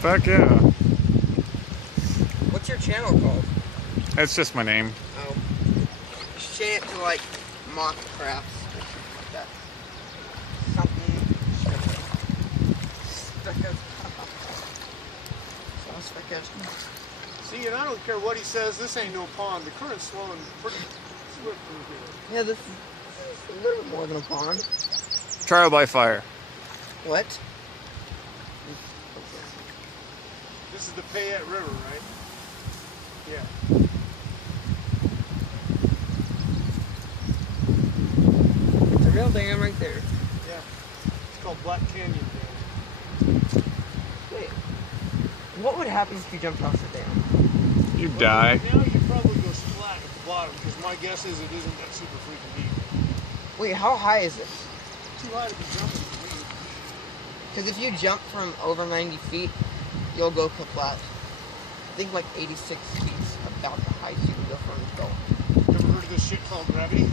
Fuck yeah. What's your channel called? It's just my name. Oh. Just change it to like mock crafts or something like that. Something. See, and I don't care what he says, this ain't no pond. The current's flowing pretty swift through here. Yeah, this is a little bit more than a pond. Trial by fire. What? This is the Payette River, right? Yeah. It's a real dam right there. Yeah. It's called Black Canyon Dam. Wait. What would happen if you jumped off the dam? You die. Now you probably go splat at the bottom, because my guess is it isn't that super freaking deep. Wait, how high is this? Too high to be jumping for me. Because if you jump from over 90 feet, you'll go kaplat. I think like 86 feet is about the highest you can go from the goal. Ever heard of this shit called gravity?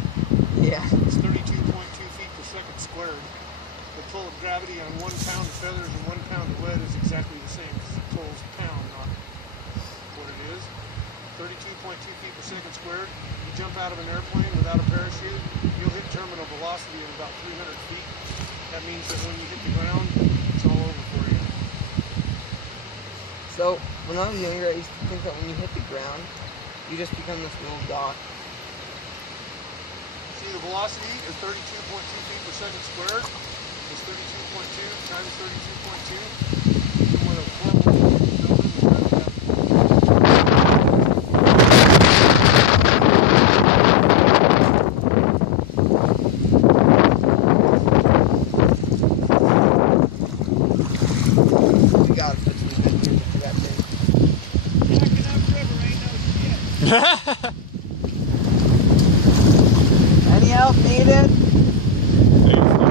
Yeah. It's 32.2 feet per second squared. The pull of gravity on 1 pound of feathers and 1 pound of lead is exactly the same, because it pulls pound, not what it is. 32.2 feet per second squared. You jump out of an airplane without a parachute, you'll hit terminal velocity at about 300 feet. That means that when you hit the ground, it's all over for you. So, when I was younger, I used to think that when you hit the ground, you just become this little dot. See, the velocity is 32.2 feet per second squared. It's 32.2 times 32.2. And with a formal You gotta put some good music to that thing. backing up river ain't no shit. Any help needed? Thanks,